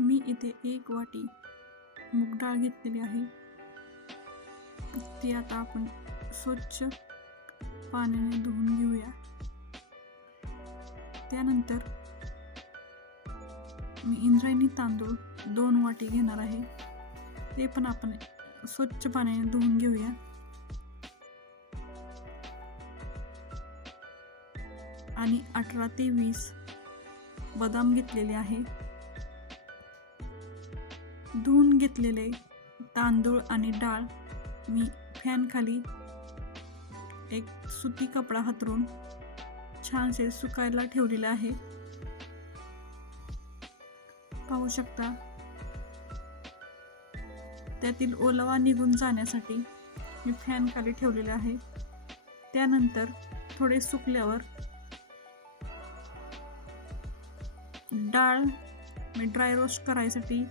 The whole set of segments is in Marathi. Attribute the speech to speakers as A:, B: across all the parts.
A: मी इथे एक वाटी मूग डाळ घेतलेली आहे. ती आता आपण स्वच्छ पाण्याने धुवून घेऊया. त्यानंतर मी इंद्रायणी तांदूळ दोन वाटी घेणार आहे. ते पण आपण स्वच्छ पाण्याने धुवून घेऊया. आणि अठरा ते वीस बदाम घेतलेले आहे. धुवून घेतलेले तांदूळ आणि डाळ मी फॅनखाली एक सुती कपडा हातरून छानसे सुकायला ठेवलेले आहे. पाहू शकता. त्यातील ओलावा निघून जाण्यासाठी मी फॅन खाली ठेवलेले आहे. त्यानंतर थोडे सुकल्यावर डाळ मी ड्राय रोस्ट करायसाठी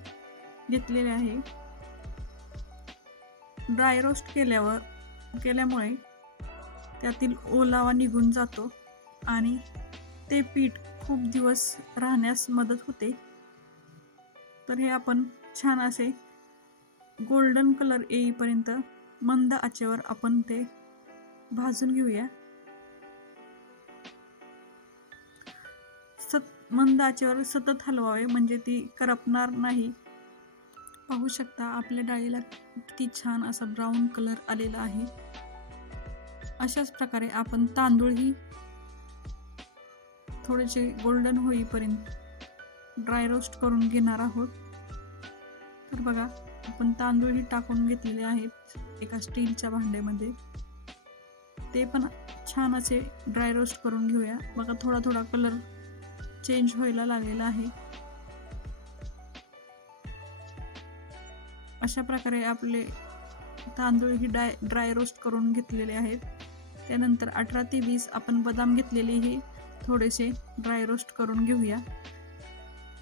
A: घेतलेले आहे. ड्राय रोस्ट केल्यावर केल्यामुळे त्यातील ओलावा निघून जातो आणि ते पीठ खूप दिवस राहण्यास मदत होते. तर हे आपण छान असे गोल्डन कलर येईपर्यंत मंद आचेवर आपण ते भाजून घेऊया. सत मंद आचेवर सतत हलवावे म्हणजे ती करपणार नाही. पाहू शकता आपल्या डाळीला किती छान असा ब्राऊन कलर आलेला आहे. अशाच प्रकारे आपण तांदूळही थोडेसे गोल्डन होईपर्यंत ड्राय रोस्ट करून घेणार आहोत. तर बघा आपण तांदूळही टाकून घेतलेले आहेत एका स्टीलच्या भांड्यामध्ये. ते पण छान असे ड्राय रोस्ट करून घेऊया. बघा थोडा थोडा कलर चेंज व्हायला लागलेला आहे. अशा प्रकारे आपले तांदूळ ही ड्राय ड्राय रोस्ट करून घेतलेले आहेत. त्यानंतर अठरा ते वीस आपण बदाम घेतलेले हे थोडेसे ड्राय रोस्ट करून घेऊया.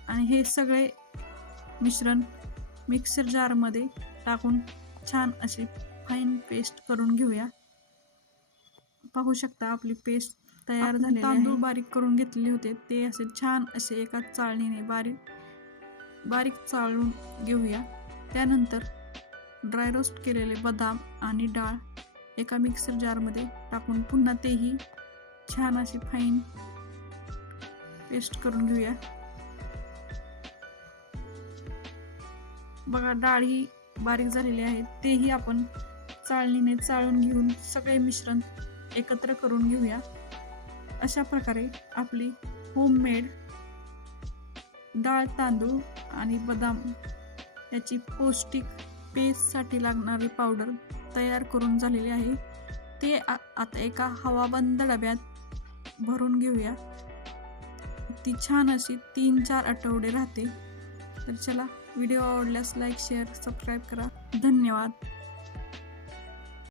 A: आणि हे सगळे मिश्रण मिक्सर जारमध्ये टाकून छान अशी फाईन पेस्ट करून घेऊया. पाहू शकता आपली पेस्ट तयार झाली तांदूळ बारीक करून घेतलेले होते. ते असे छान असे एका चाळणीने बारीक बारीक चाळून घेऊया. त्यानंतर ड्राय रोस्ट केलेले बदाम आणि डाळ एका मिक्सर जारमध्ये टाकून पुन्हा तेही छान अशी फाईन पेस्ट करून घेऊया. बघा डाळ ही बारीक झालेली आहे. तेही आपण चाळणीने चाळून घेऊन सगळे मिश्रण एकत्र करून घेऊया. अशा प्रकारे आपली होममेड डाळ तांदूळ आणि बदाम याची पौष्टिक पेस्टसाठी लागणारी पावडर तयार करून झालेली आहे. ते आ- आता एका हवाबंद डब्यात भरून घेऊया. ती छान अशी तीन चार आठवडे राहते. तर चला व्हिडिओ आवडल्यास लाईक शेअर सबस्क्राईब करा. धन्यवाद.